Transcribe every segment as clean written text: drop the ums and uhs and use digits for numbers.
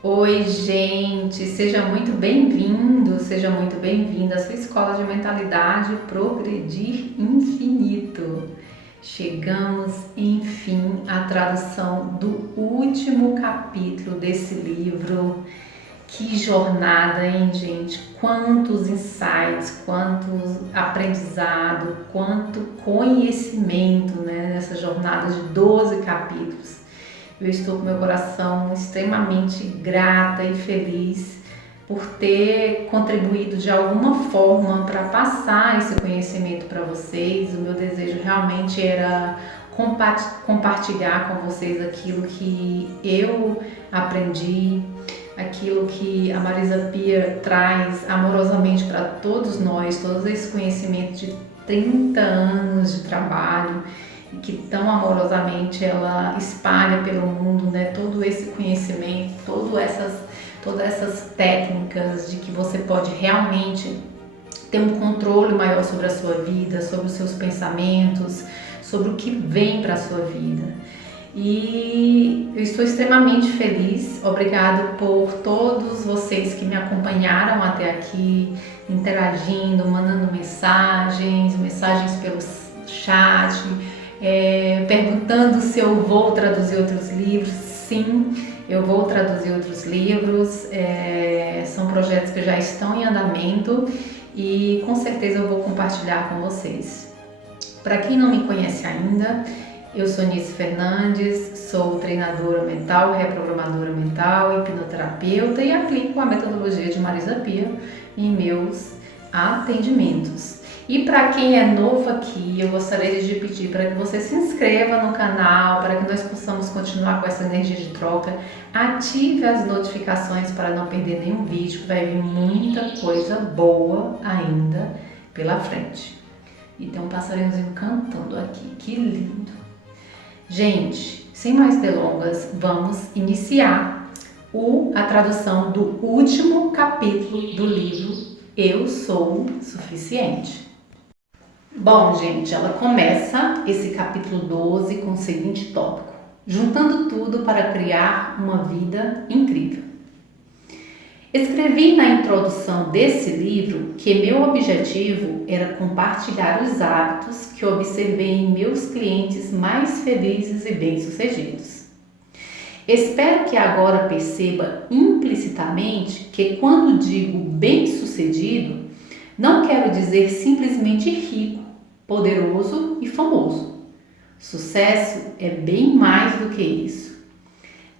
Oi, gente, seja muito bem-vindo, seja muito bem-vinda à sua escola de mentalidade Progredir Infinito. Chegamos, enfim, à tradução do último capítulo desse livro. Que jornada, hein, gente? Quantos insights, quantos aprendizado, quanto conhecimento, né, nessa jornada de 12 capítulos. Eu estou com meu coração extremamente grata e feliz por ter contribuído de alguma forma para passar esse conhecimento para vocês. O meu desejo realmente era compartilhar com vocês aquilo que eu aprendi, aquilo que a Marisa Pia traz amorosamente para todos nós, todo esse conhecimento de 30 anos de trabalho e que tão amorosamente ela espalha pelo mundo, né? Todo esse conhecimento, todas essas técnicas de que você pode realmente ter um controle maior sobre a sua vida, sobre os seus pensamentos, sobre o que vem para a sua vida. E eu estou extremamente feliz, obrigado por todos vocês que me acompanharam até aqui, interagindo, mandando mensagens pelo chat, perguntando se eu vou traduzir outros livros. Sim, eu vou traduzir outros livros, são projetos que já estão em andamento e com certeza eu vou compartilhar com vocês. Para quem não me conhece ainda, eu sou Nice Fernandes, sou treinadora mental, reprogramadora mental, hipnoterapeuta e aplico a metodologia de Marisa Pia em meus atendimentos. E para quem é novo aqui, eu gostaria de pedir para que você se inscreva no canal, para que nós possamos continuar com essa energia de troca. Ative as notificações para não perder nenhum vídeo, que vai vir muita coisa boa ainda pela frente. E tem um passarinhozinho cantando aqui, que lindo! Gente, sem mais delongas, vamos iniciar a tradução do último capítulo do livro Eu Sou Suficiente. Bom, gente, ela começa esse capítulo 12 com o seguinte tópico: juntando tudo para criar uma vida incrível. Escrevi na introdução desse livro que meu objetivo era compartilhar os hábitos que observei em meus clientes mais felizes e bem-sucedidos. Espero que agora perceba implicitamente que quando digo bem-sucedido, não quero dizer simplesmente rico, poderoso e famoso. Sucesso é bem mais do que isso.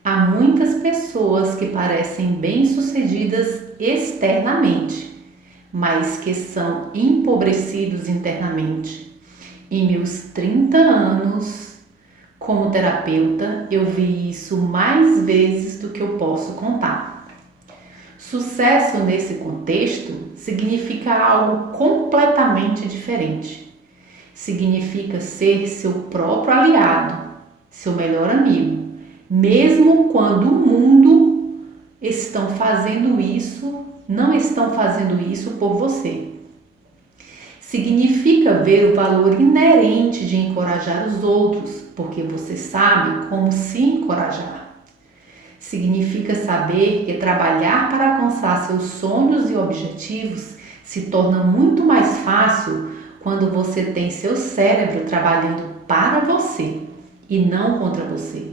Há muitas pessoas que parecem bem-sucedidas externamente, mas que são empobrecidos internamente. Em meus 30 anos como terapeuta, eu vi isso mais vezes do que eu posso contar. Sucesso nesse contexto significa algo completamente diferente. Significa ser seu próprio aliado, seu melhor amigo, mesmo quando o mundo não estão fazendo isso por você. Significa ver o valor inerente de encorajar os outros, porque você sabe como se encorajar. Significa saber que trabalhar para alcançar seus sonhos e objetivos se torna muito mais fácil quando você tem seu cérebro trabalhando para você e não contra você.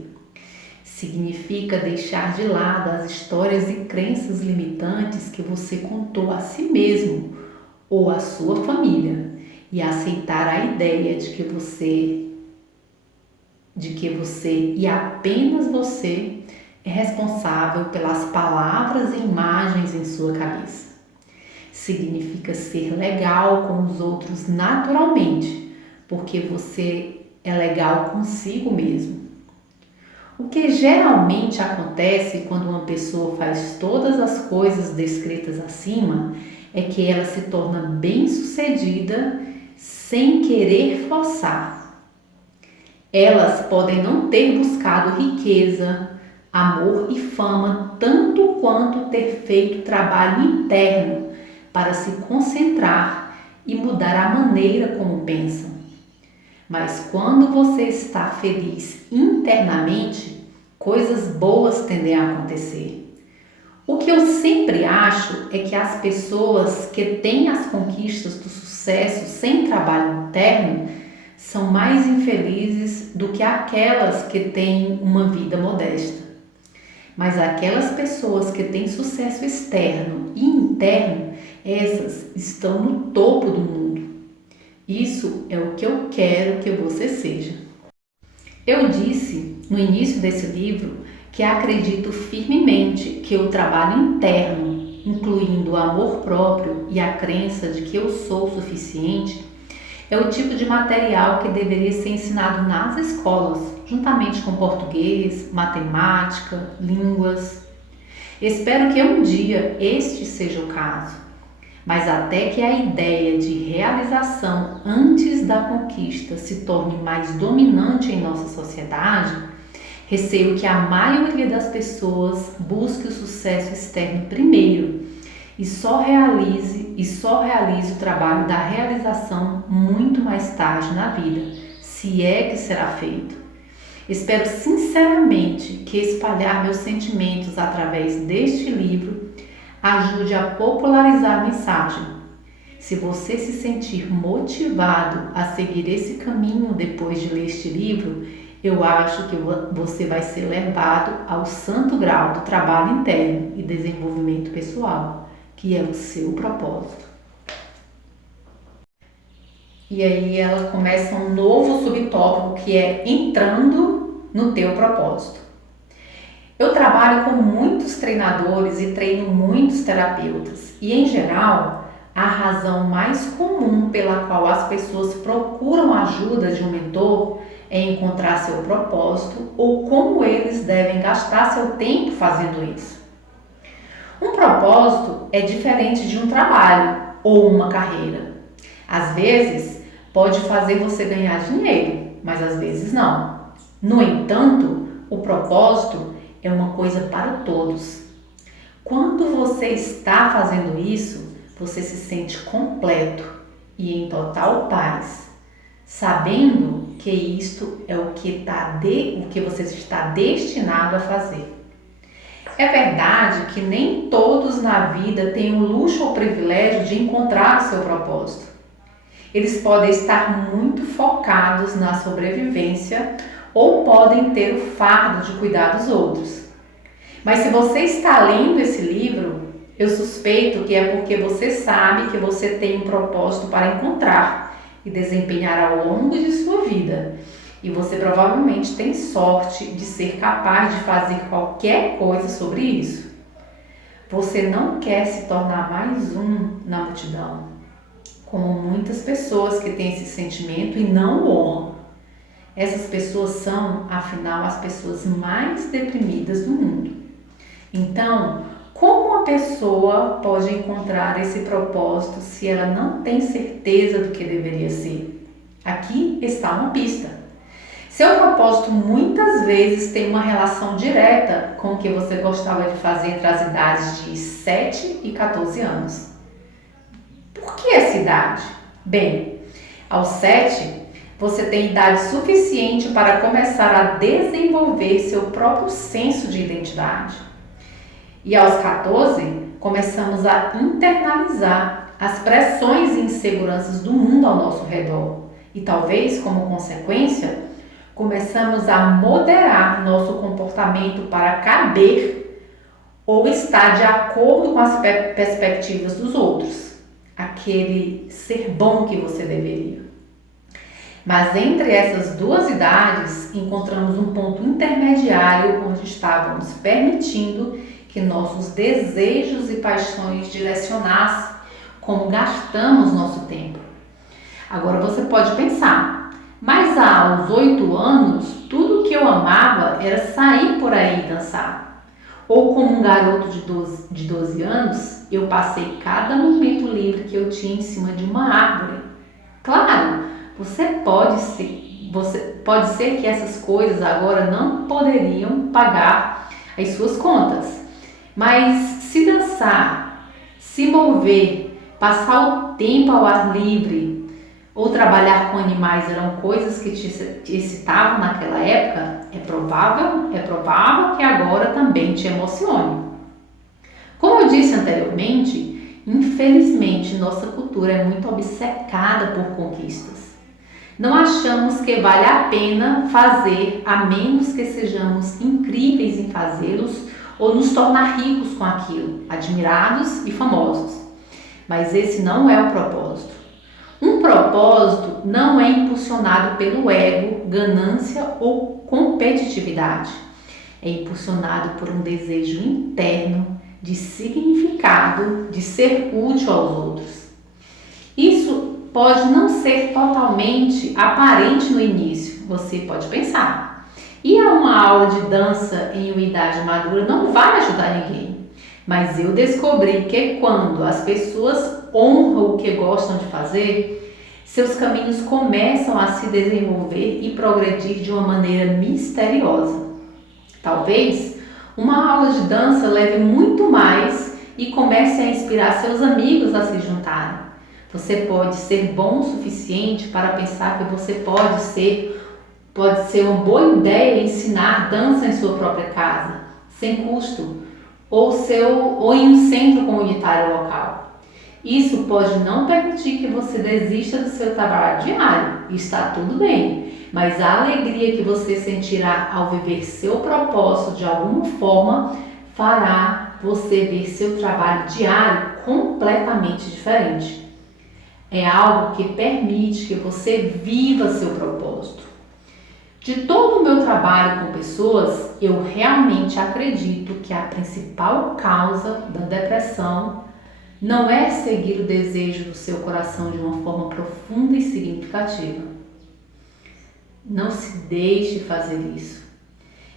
Significa deixar de lado as histórias e crenças limitantes que você contou a si mesmo ou à sua família e aceitar a ideia de que você e apenas você é responsável pelas palavras e imagens em sua cabeça. Significa ser legal com os outros naturalmente, porque você é legal consigo mesmo. O que geralmente acontece quando uma pessoa faz todas as coisas descritas acima é que ela se torna bem-sucedida sem querer forçar. Elas podem não ter buscado riqueza, amor e fama tanto quanto ter feito trabalho interno para se concentrar e mudar a maneira como pensam. Mas quando você está feliz internamente, coisas boas tendem a acontecer. O que eu sempre acho é que as pessoas que têm as conquistas do sucesso sem trabalho interno são mais infelizes do que aquelas que têm uma vida modesta. Mas aquelas pessoas que têm sucesso externo e interno, essas estão no topo do mundo. Isso é o que eu quero que você seja. Eu disse no início desse livro que acredito firmemente que o trabalho interno, incluindo o amor próprio e a crença de que eu sou suficiente, é o tipo de material que deveria ser ensinado nas escolas, juntamente com português, matemática, línguas. Espero que um dia este seja o caso, mas até que a ideia de realização antes da conquista se torne mais dominante em nossa sociedade, receio que a maioria das pessoas busque o sucesso externo primeiro e só realize o trabalho da realização muito mais tarde na vida, se é que será feito. Espero sinceramente que espalhar meus sentimentos através deste livro ajude a popularizar a mensagem. Se você se sentir motivado a seguir esse caminho depois de ler este livro, eu acho que você vai ser levado ao santo grau do trabalho interno e desenvolvimento pessoal, que é o seu propósito. E aí ela começa um novo subtópico que é entrando no teu propósito. Eu trabalho com muitos treinadores e treino muitos terapeutas e, em geral, a razão mais comum pela qual as pessoas procuram a ajuda de um mentor é encontrar seu propósito ou como eles devem gastar seu tempo fazendo isso. Um propósito é diferente de um trabalho ou uma carreira. Às vezes, pode fazer você ganhar dinheiro, mas às vezes não. No entanto, o propósito é uma coisa para todos. Quando você está fazendo isso, você se sente completo e em total paz, sabendo que isto é o que você está destinado a fazer. É verdade que nem todos na vida têm o luxo ou privilégio de encontrar o seu propósito. Eles podem estar muito focados na sobrevivência ou podem ter o fardo de cuidar dos outros. Mas se você está lendo esse livro, eu suspeito que é porque você sabe que você tem um propósito para encontrar e desempenhar ao longo de sua vida. E você provavelmente tem sorte de ser capaz de fazer qualquer coisa sobre isso. Você não quer se tornar mais um na multidão, como muitas pessoas que têm esse sentimento e não o honram. Essas pessoas são, afinal, as pessoas mais deprimidas do mundo. Então, como uma pessoa pode encontrar esse propósito se ela não tem certeza do que deveria ser? Aqui está uma pista. Seu propósito muitas vezes tem uma relação direta com o que você gostava de fazer entre as idades de 7 e 14 anos. Por que essa idade? Bem, aos 7, você tem idade suficiente para começar a desenvolver seu próprio senso de identidade. E aos 14, começamos a internalizar as pressões e inseguranças do mundo ao nosso redor. E talvez, como consequência, começamos a moderar nosso comportamento para caber ou estar de acordo com as perspectivas dos outros, aquele ser bom que você deveria. Mas entre essas duas idades, encontramos um ponto intermediário onde estávamos permitindo que nossos desejos e paixões direcionassem como gastamos nosso tempo. Agora você pode pensar, mas aos 8 anos, tudo que eu amava era sair por aí e dançar. Ou como um garoto de 12 anos, eu passei cada momento livre que eu tinha em cima de uma árvore. Claro, pode ser que essas coisas agora não poderiam pagar as suas contas. Mas se dançar, se mover, passar o tempo ao ar livre ou trabalhar com animais eram coisas que te excitavam naquela época, é provável que agora também te emocione. Como eu disse anteriormente, infelizmente nossa cultura é muito obcecada por conquistas. Não achamos que vale a pena fazer a menos que sejamos incríveis em fazê-los ou nos tornar ricos com aquilo, admirados e famosos. Mas esse não é o propósito. Um propósito não é impulsionado pelo ego, ganância ou competitividade. É impulsionado por um desejo interno de significado, de ser útil aos outros. Isso pode não ser totalmente aparente no início, você pode pensar. E uma aula de dança em uma idade madura não vai ajudar ninguém. Mas eu descobri que quando as pessoas honram o que gostam de fazer, seus caminhos começam a se desenvolver e progredir de uma maneira misteriosa. Talvez uma aula de dança leve muito mais e comece a inspirar seus amigos a se juntarem. Você pode ser bom o suficiente para pensar que você pode ser uma boa ideia ensinar dança em sua própria casa, sem custo, ou em um centro comunitário local. Isso pode não permitir que você desista do seu trabalho diário, e está tudo bem, mas a alegria que você sentirá ao viver seu propósito de alguma forma fará você ver seu trabalho diário completamente diferente. É algo que permite que você viva seu propósito. De todo o meu trabalho com pessoas, eu realmente acredito que a principal causa da depressão não é seguir o desejo do seu coração de uma forma profunda e significativa. Não se deixe fazer isso.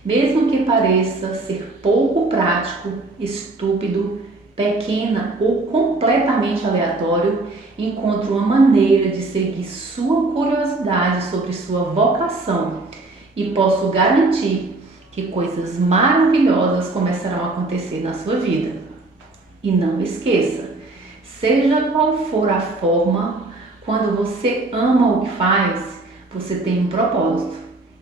Mesmo que pareça ser pouco prático, estúpido, pequena ou completamente aleatório, encontre uma maneira de seguir sua curiosidade sobre sua vocação e posso garantir que coisas maravilhosas começarão a acontecer na sua vida. E não esqueça, seja qual for a forma, quando você ama o que faz, você tem um propósito.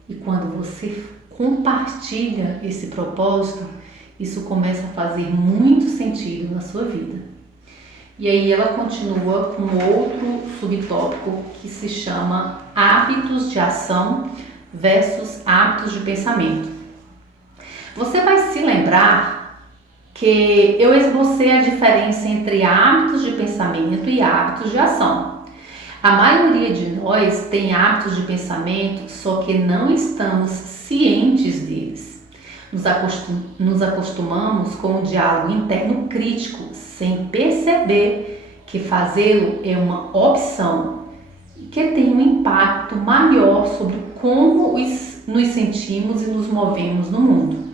E quando você compartilha esse propósito, isso começa a fazer muito sentido na sua vida. E aí ela continua com outro subtópico que se chama hábitos de ação versus hábitos de pensamento. Você vai se lembrar que eu esbocei a diferença entre hábitos de pensamento e hábitos de ação. A maioria de nós tem hábitos de pensamento, só que não estamos cientes deles. Nos acostumamos com um diálogo interno crítico, sem perceber que fazê-lo é uma opção e que tem um impacto maior sobre como nos sentimos e nos movemos no mundo.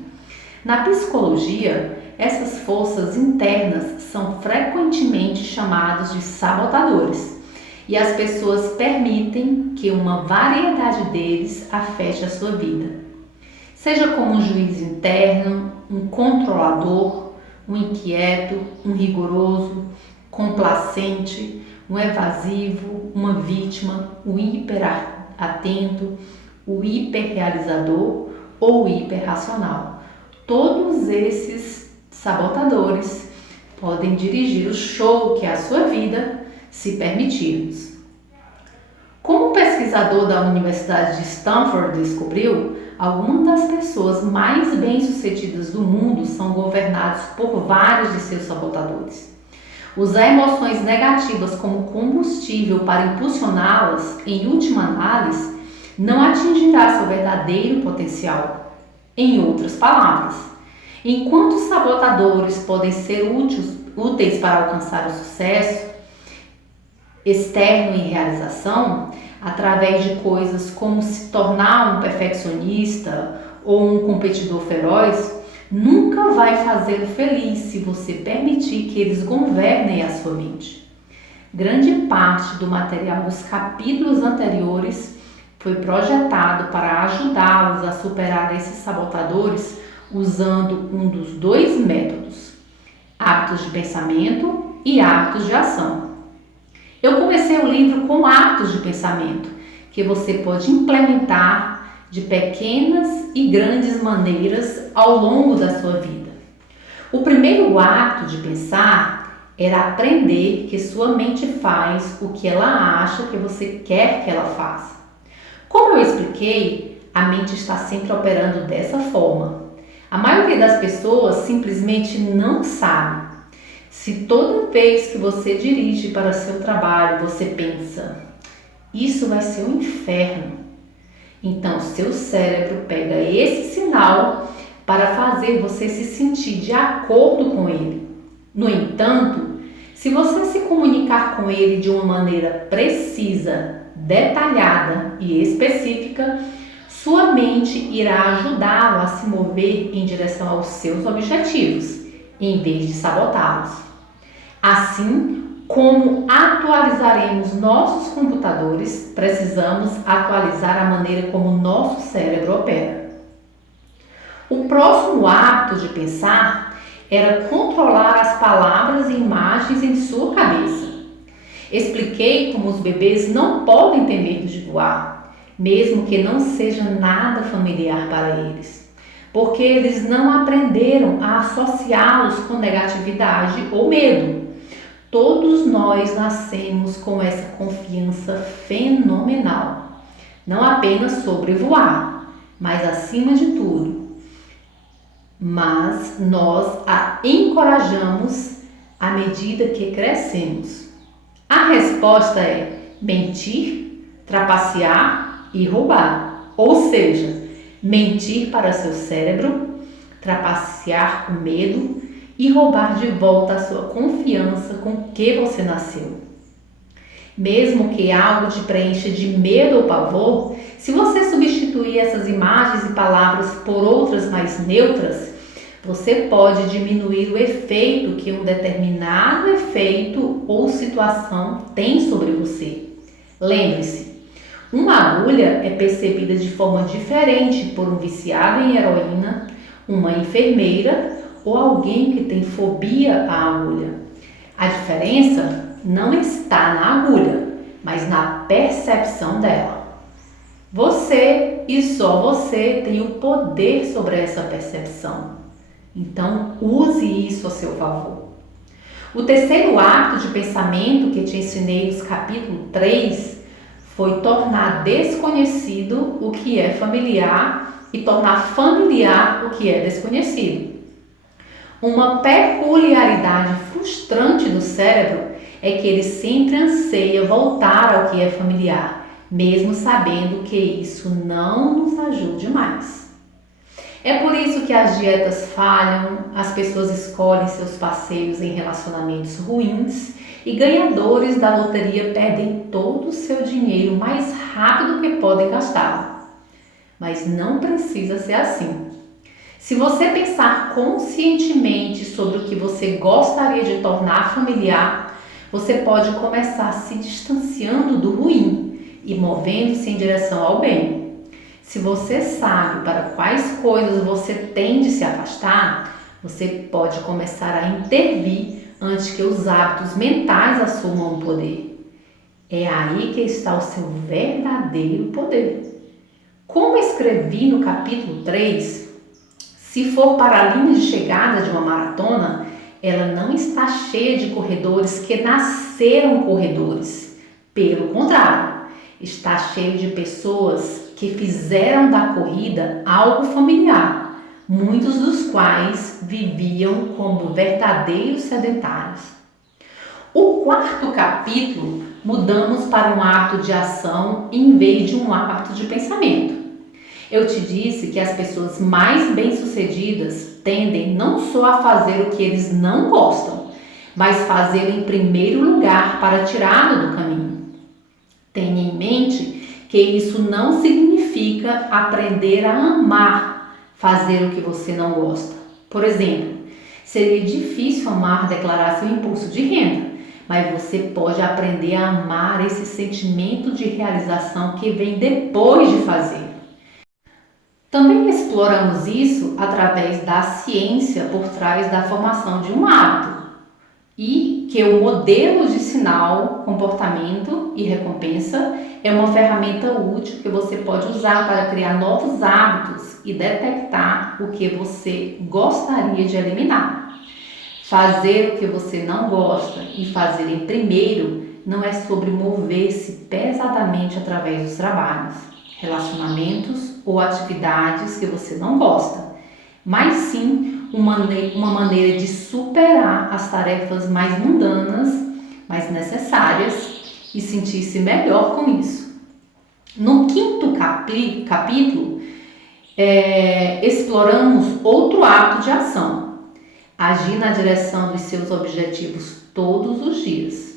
Na psicologia, essas forças internas são frequentemente chamadas de sabotadores e as pessoas permitem que uma variedade deles afete a sua vida. Seja como um juiz interno, um controlador, um inquieto, um rigoroso, complacente, um evasivo, uma vítima, um hiperatento, o hiperrealizador ou o hiperracional. Todos esses sabotadores podem dirigir o show que é a sua vida, se permitirmos. Como um pesquisador da Universidade de Stanford descobriu, algumas das pessoas mais bem-sucedidas do mundo são governadas por vários de seus sabotadores. Usar emoções negativas como combustível para impulsioná-las, em última análise, não atingirá seu verdadeiro potencial. Em outras palavras, enquanto os sabotadores podem ser úteis para alcançar o sucesso externo e realização, através de coisas como se tornar um perfeccionista ou um competidor feroz, nunca vai fazê-lo feliz se você permitir que eles governem a sua mente. Grande parte do material dos capítulos anteriores foi projetado para ajudá-los a superar esses sabotadores usando um dos dois métodos, hábitos de pensamento e hábitos de ação. Eu comecei o livro com hábitos de pensamento, que você pode implementar de pequenas e grandes maneiras ao longo da sua vida. O primeiro ato de pensar era aprender que sua mente faz o que ela acha que você quer que ela faça. Como eu expliquei, a mente está sempre operando dessa forma. A maioria das pessoas simplesmente não sabe. Se toda vez que você dirige para seu trabalho você pensa, isso vai ser um inferno, então seu cérebro pega esse sinal para fazer você se sentir de acordo com ele. No entanto, se você se comunicar com ele de uma maneira precisa, detalhada e específica, sua mente irá ajudá-lo a se mover em direção aos seus objetivos, em vez de sabotá-los. Assim como atualizaremos nossos computadores, precisamos atualizar a maneira como nosso cérebro opera. O próximo hábito de pensar era controlar as palavras e imagens em sua cabeça. Expliquei como os bebês não podem ter medo de voar, mesmo que não seja nada familiar para eles, porque eles não aprenderam a associá-los com negatividade ou medo. Todos nós nascemos com essa confiança fenomenal, não apenas sobre voar, mas acima de tudo. Mas nós a encorajamos à medida que crescemos. A resposta é mentir, trapacear e roubar. Ou seja, mentir para seu cérebro, trapacear com medo e roubar de volta a sua confiança com que você nasceu. Mesmo que algo te preencha de medo ou pavor, se você substituir essas imagens e palavras por outras mais neutras, você pode diminuir o efeito que um determinado efeito ou situação tem sobre você. Lembre-se, uma agulha é percebida de forma diferente por um viciado em heroína, uma enfermeira ou alguém que tem fobia à agulha. A diferença não está na agulha, mas na percepção dela. Você e só você tem o poder sobre essa percepção. Então, use isso a seu favor. O terceiro hábito de pensamento que te ensinei no capítulo 3 foi tornar desconhecido o que é familiar e tornar familiar o que é desconhecido. Uma peculiaridade frustrante do cérebro é que ele sempre anseia voltar ao que é familiar, mesmo sabendo que isso não nos ajude mais. É por isso que as dietas falham, as pessoas escolhem seus passeios em relacionamentos ruins e ganhadores da loteria perdem todo o seu dinheiro mais rápido que podem gastá-lo. Mas não precisa ser assim. Se você pensar conscientemente sobre o que você gostaria de tornar familiar, você pode começar se distanciando do ruim e movendo-se em direção ao bem. Se você sabe para quais coisas você tem de se afastar, você pode começar a intervir antes que os hábitos mentais assumam o poder. É aí que está o seu verdadeiro poder. Como escrevi no capítulo 3, se for para a linha de chegada de uma maratona, ela não está cheia de corredores que nasceram corredores. Pelo contrário, está cheia de pessoas que fizeram da corrida algo familiar, muitos dos quais viviam como verdadeiros sedentários. O quarto capítulo, mudamos para um ato de ação em vez de um hábito de pensamento. Eu te disse que as pessoas mais bem-sucedidas tendem não só a fazer o que eles não gostam, mas fazê-lo em primeiro lugar para tirá-lo do caminho. Tenha em mente que isso não significa aprender a amar fazer o que você não gosta. Por exemplo, seria difícil amar declarar seu impulso de renda, mas você pode aprender a amar esse sentimento de realização que vem depois de fazer. Também exploramos isso através da ciência por trás da formação de um hábito e que o modelo de sinal, comportamento e recompensa é uma ferramenta útil que você pode usar para criar novos hábitos e detectar o que você gostaria de eliminar. Fazer o que você não gosta e fazer em primeiro não é sobre mover-se pesadamente através dos trabalhos, relacionamentos ou atividades que você não gosta, mas sim uma maneira de superar as tarefas mais mundanas, mais necessárias e sentir-se melhor com isso. No quinto capítulo, exploramos outro ato de ação: agir na direção dos seus objetivos todos os dias.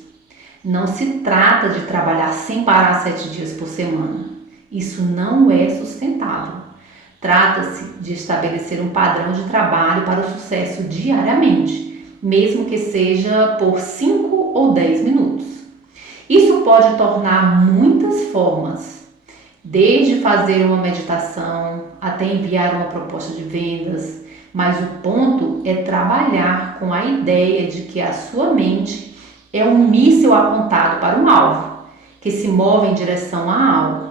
Não se trata de trabalhar sem parar 7 dias por semana. Isso não é sustentável. Trata-se de estabelecer um padrão de trabalho para o sucesso diariamente, mesmo que seja por 5 ou 10 minutos. Isso pode tornar muitas formas, desde fazer uma meditação até enviar uma proposta de vendas, mas o ponto é trabalhar com a ideia de que a sua mente é um míssil apontado para um alvo, que se move em direção a algo.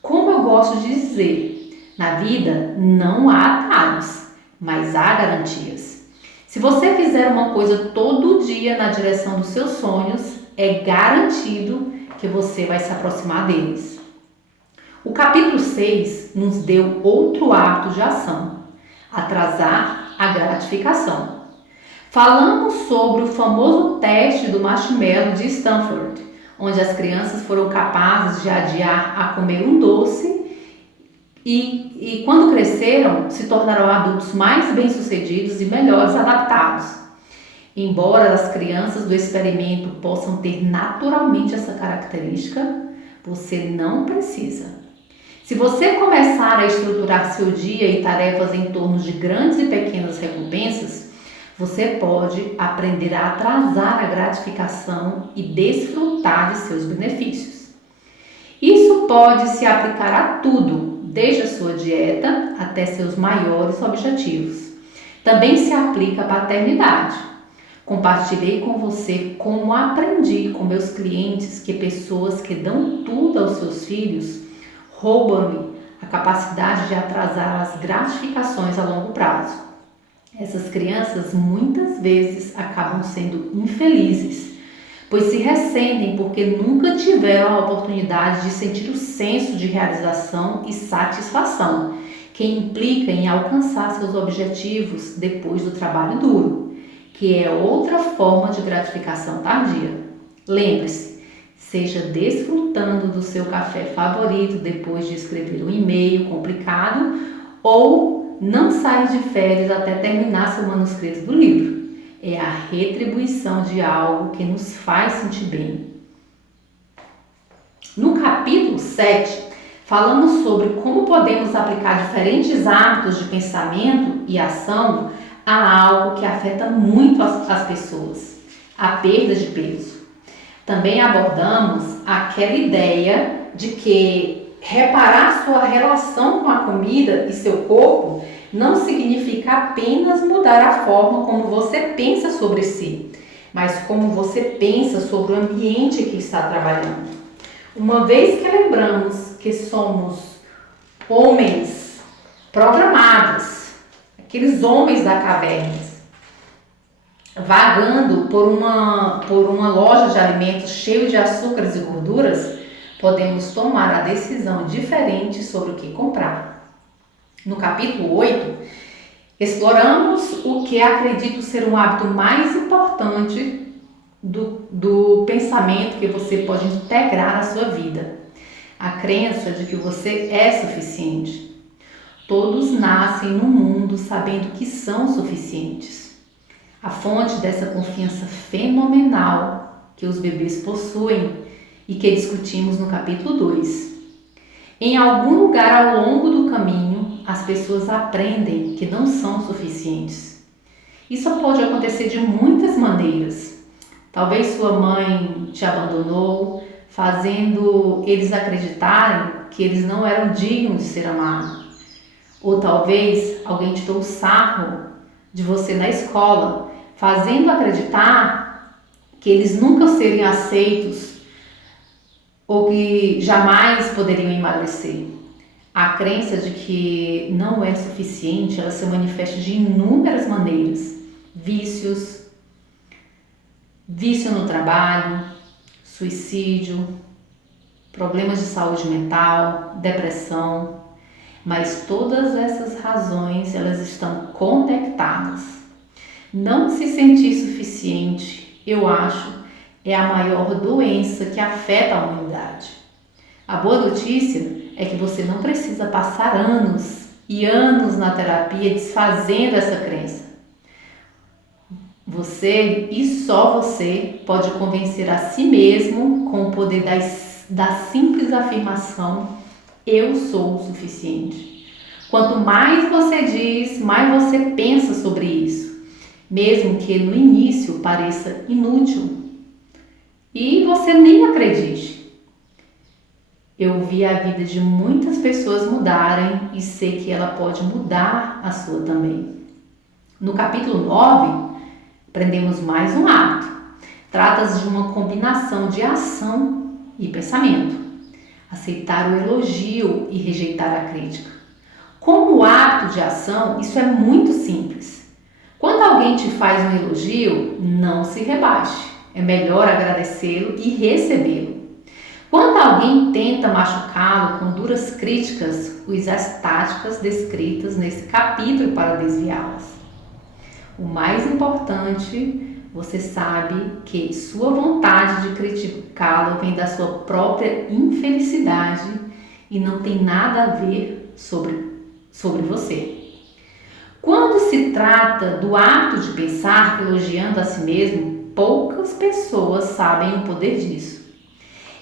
Como eu gosto de dizer, na vida não há atalhos, mas há garantias. Se você fizer uma coisa todo dia na direção dos seus sonhos, é garantido que você vai se aproximar deles. O capítulo 6 nos deu outro hábito de ação: atrasar a gratificação. Falamos sobre o famoso teste do marshmallow de Stanford, onde as crianças foram capazes de adiar a comer um doce e quando cresceram, se tornaram adultos mais bem-sucedidos e melhores adaptados. Embora as crianças do experimento possam ter naturalmente essa característica, você não precisa. Se você começar a estruturar seu dia e tarefas em torno de grandes e pequenas recompensas, você pode aprender a atrasar a gratificação e desfrutar de seus benefícios. Isso pode se aplicar a tudo, desde a sua dieta até seus maiores objetivos. Também se aplica à paternidade. Compartilhei com você como aprendi com meus clientes que pessoas que dão tudo aos seus filhos roubam-lhe a capacidade de atrasar as gratificações a longo prazo. Essas crianças muitas vezes acabam sendo infelizes, pois se ressentem porque nunca tiveram a oportunidade de sentir o senso de realização e satisfação, que implica em alcançar seus objetivos depois do trabalho duro, que é outra forma de gratificação tardia. Lembre-se, seja desfrutando do seu café favorito depois de escrever um e-mail complicado ou não saia de férias até terminar seu manuscrito do livro. É a retribuição de algo que nos faz sentir bem. No capítulo 7, falamos sobre como podemos aplicar diferentes hábitos de pensamento e ação a algo que afeta muito as pessoas: a perda de peso. Também abordamos aquela ideia de que reparar sua relação com a comida e seu corpo não significa apenas mudar a forma como você pensa sobre si, mas como você pensa sobre o ambiente que está trabalhando. Uma vez que lembramos que somos homens programados, aqueles homens da caverna, vagando por uma loja de alimentos cheio de açúcares e gorduras, podemos tomar a decisão diferente sobre o que comprar. No capítulo 8, exploramos o que acredito ser um hábito mais importante do pensamento que você pode integrar na sua vida: a crença de que você é suficiente. Todos nascem no mundo sabendo que são suficientes. A fonte dessa confiança fenomenal que os bebês possuem e que discutimos no capítulo 2. Em algum lugar ao longo do caminho, as pessoas aprendem que não são suficientes. Isso pode acontecer de muitas maneiras. Talvez sua mãe te abandonou, fazendo eles acreditarem que eles não eram dignos de ser amados. Ou talvez alguém tirou sarro de você na escola, fazendo acreditar que eles nunca seriam aceitos ou que jamais poderiam emagrecer. A crença de que não é suficiente, ela se manifesta de inúmeras maneiras. vícios, vício no trabalho, suicídio, problemas de saúde mental, depressão, mas todas essas razões elas estão conectadas. Não se sentir suficiente, eu acho, é a maior doença que afeta a humanidade. A boa notícia é que você não precisa passar anos e anos na terapia desfazendo essa crença. Você e só você pode convencer a si mesmo com o poder da simples afirmação: eu sou o suficiente. Quanto mais você diz, mais você pensa sobre isso, mesmo que no início pareça inútil e você nem acredite. Eu vi a vida de muitas pessoas mudarem e sei que ela pode mudar a sua também. No capítulo 9, aprendemos mais um hábito. Trata-se de uma combinação de ação e pensamento. Aceitar o elogio e rejeitar a crítica. Como hábito de ação, isso é muito simples. Quando alguém te faz um elogio, não se rebaixe. É melhor agradecê-lo e recebê-lo. Quando alguém tenta machucá-lo com duras críticas, use as táticas descritas nesse capítulo para desviá-las. O mais importante, você sabe que sua vontade de criticá-lo vem da sua própria infelicidade e não tem nada a ver sobre você. Quando se trata do ato de pensar elogiando a si mesmo, poucas pessoas sabem o poder disso.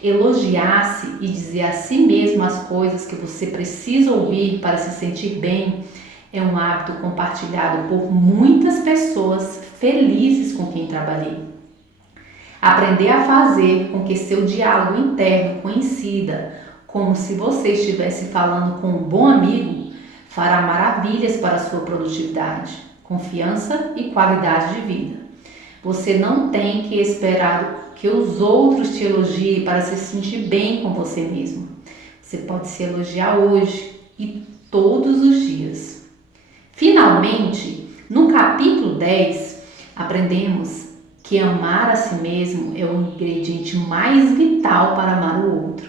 Elogiar-se e dizer a si mesmo as coisas que você precisa ouvir para se sentir bem é um hábito compartilhado por muitas pessoas felizes com quem trabalhei. Aprender a fazer com que seu diálogo interno coincida, como se você estivesse falando com um bom amigo, fará maravilhas para a sua produtividade, confiança e qualidade de vida. Você não tem que esperar que os outros te elogiem para se sentir bem com você mesmo. Você pode se elogiar hoje e todos os dias. Finalmente, no capítulo 10, aprendemos que amar a si mesmo é o ingrediente mais vital para amar o outro.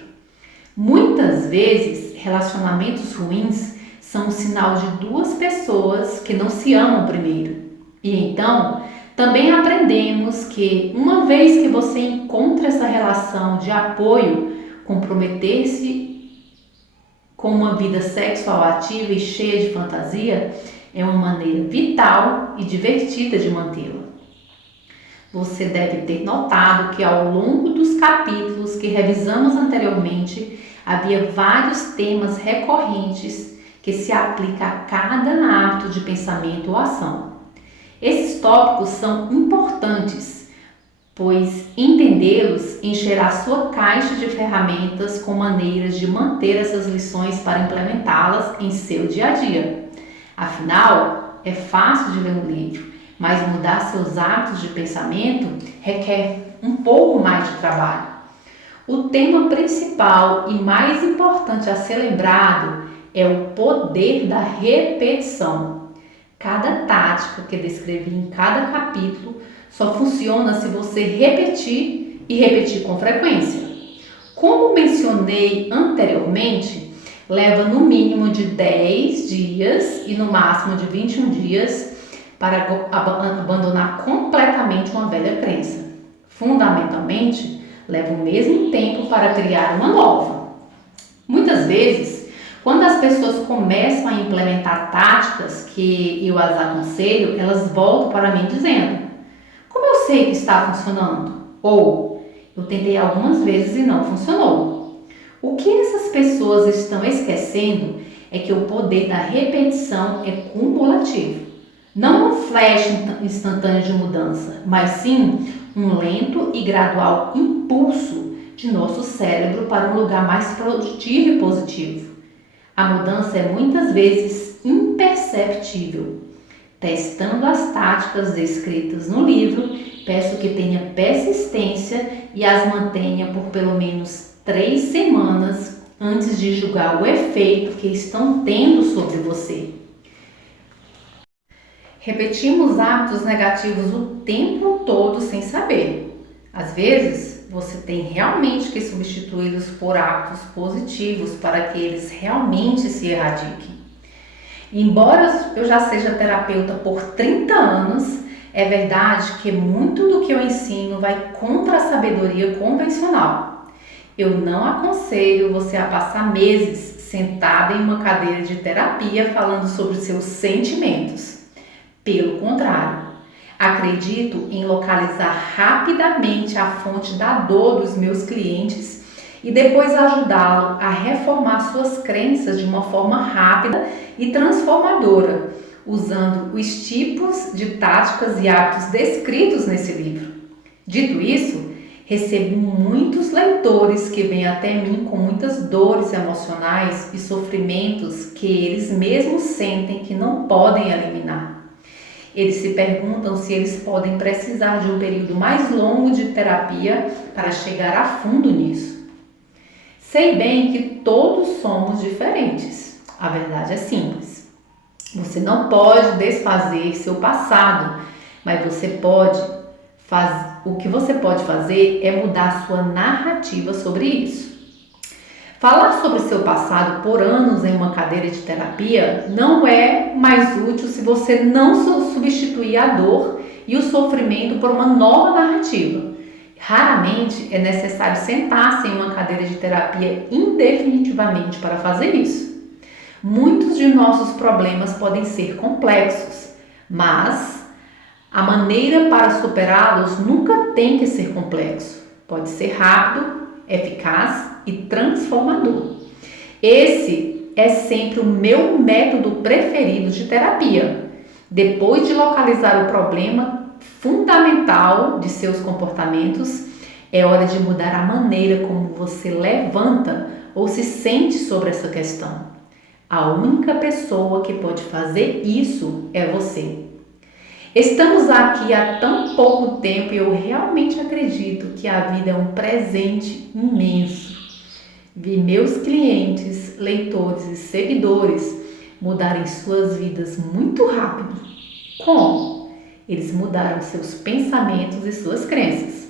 Muitas vezes, relacionamentos ruins são um sinal de duas pessoas que não se amam primeiro. E então, também aprendemos que uma vez que você encontra essa relação de apoio, comprometer-se com uma vida sexual ativa e cheia de fantasia é uma maneira vital e divertida de mantê-la. Você deve ter notado que ao longo dos capítulos que revisamos anteriormente, havia vários temas recorrentes que se aplicam a cada hábito de pensamento ou ação. Esses tópicos são importantes, pois entendê-los encherá sua caixa de ferramentas com maneiras de manter essas lições para implementá-las em seu dia a dia. Afinal, é fácil de ler um livro, mas mudar seus hábitos de pensamento requer um pouco mais de trabalho. O tema principal e mais importante a ser lembrado é o poder da repetição. Cada tática que descrevi em cada capítulo só funciona se você repetir e repetir com frequência. Como mencionei anteriormente, leva no mínimo de 10 dias e no máximo de 21 dias para abandonar completamente uma velha crença. Fundamentalmente, leva o mesmo tempo para criar uma nova. Muitas vezes, quando as pessoas começam a implementar táticas que eu as aconselho, elas voltam para mim dizendo: como eu sei que está funcionando? Ou, eu tentei algumas vezes e não funcionou. O que essas pessoas estão esquecendo é que o poder da repetição é cumulativo. Não um flash instantâneo de mudança, mas sim um lento e gradual impulso de nosso cérebro para um lugar mais produtivo e positivo. A mudança é muitas vezes imperceptível. Testando as táticas descritas no livro, peço que tenha persistência e as mantenha por pelo menos 3 semanas antes de julgar o efeito que estão tendo sobre você. Repetimos hábitos negativos o tempo todo sem saber. Às vezes, você tem realmente que substituí-los por hábitos positivos para que eles realmente se erradiquem. Embora eu já seja terapeuta por 30 anos, é verdade que muito do que eu ensino vai contra a sabedoria convencional. Eu não aconselho você a passar meses sentada em uma cadeira de terapia falando sobre seus sentimentos. Pelo contrário, acredito em localizar rapidamente a fonte da dor dos meus clientes e depois ajudá-lo a reformar suas crenças de uma forma rápida e transformadora, usando os tipos de táticas e hábitos descritos nesse livro. Dito isso, recebo muitos leitores que vêm até mim com muitas dores emocionais e sofrimentos que eles mesmos sentem que não podem eliminar. Eles se perguntam se eles podem precisar de um período mais longo de terapia para chegar a fundo nisso. Sei bem que todos somos diferentes. A verdade é simples. Você não pode desfazer seu passado, mas o que você pode fazer é mudar sua narrativa sobre isso. Falar sobre seu passado por anos em uma cadeira de terapia não é mais útil se você não substituir a dor e o sofrimento por uma nova narrativa. Raramente é necessário sentar-se em uma cadeira de terapia indefinitivamente para fazer isso. Muitos de nossos problemas podem ser complexos, mas a maneira para superá-los nunca tem que ser complexo. Pode ser rápido, eficaz e transformador. Esse é sempre o meu método preferido de terapia. Depois de localizar o problema fundamental de seus comportamentos, é hora de mudar a maneira como você levanta ou se sente sobre essa questão. A única pessoa que pode fazer isso é você. Estamos aqui há tão pouco tempo e eu realmente acredito que a vida é um presente imenso. Vi meus clientes, leitores e seguidores mudarem suas vidas muito rápido. Como? Eles mudaram seus pensamentos e suas crenças.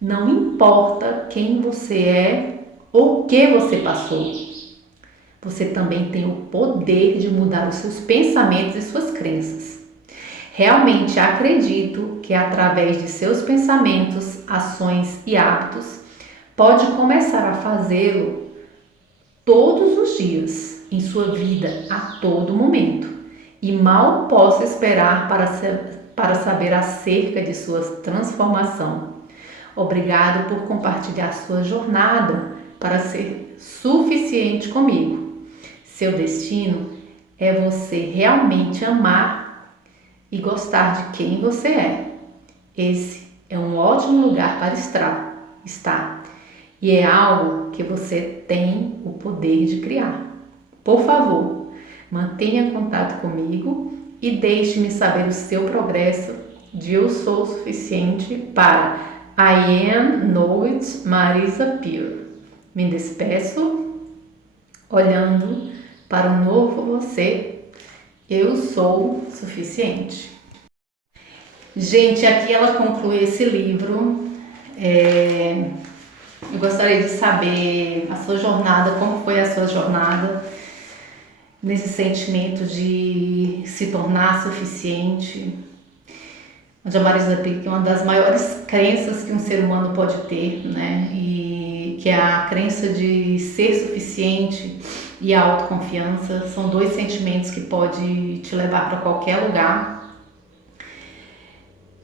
Não importa quem você é ou o que você passou. Você também tem o poder de mudar os seus pensamentos e suas crenças. Realmente acredito que através de seus pensamentos, ações e hábitos, pode começar a fazê-lo todos os dias em sua vida, a todo momento. E mal posso esperar para saber acerca de sua transformação. Obrigado por compartilhar sua jornada para ser suficiente comigo. Seu destino é você realmente amar e gostar de quem você é. Esse é um ótimo lugar para estar. E é algo que você tem o poder de criar. Por favor, mantenha contato comigo e deixe-me saber o seu progresso de Eu Sou Suficiente para I Am Know It Marisa Peer. Me despeço olhando para o novo você. Eu sou suficiente. Gente, aqui ela conclui esse livro. Eu gostaria de saber a sua jornada, como foi a sua jornada nesse sentimento de se tornar suficiente. Onde a Marisa Peer, que é uma das maiores crenças que um ser humano pode ter, né? E que é a crença de ser suficiente e a autoconfiança. São dois sentimentos que podem te levar para qualquer lugar.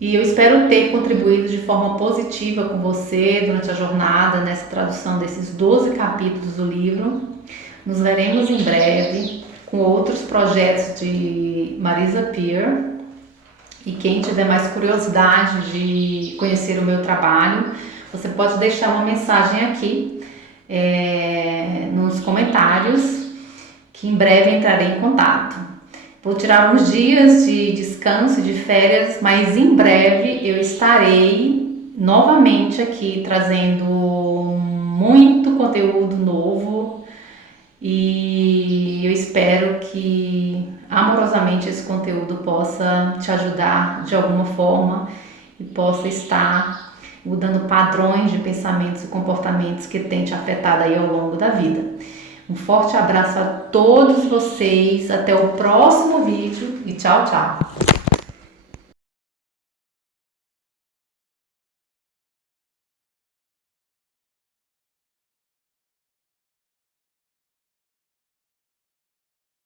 E eu espero ter contribuído de forma positiva com você durante a jornada, nessa tradução desses 12 capítulos do livro. Nos veremos em breve com outros projetos de Marisa Peer. E quem tiver mais curiosidade de conhecer o meu trabalho, você pode deixar uma mensagem aqui nos comentários, que em breve entrarei em contato. Vou tirar uns dias de descanso, de férias, mas em breve eu estarei novamente aqui trazendo muito conteúdo novo e eu espero que que amorosamente esse conteúdo possa te ajudar de alguma forma e possa estar mudando padrões de pensamentos e comportamentos que tem te afetado aí ao longo da vida. Um forte abraço a todos vocês, até o próximo vídeo e tchau, tchau!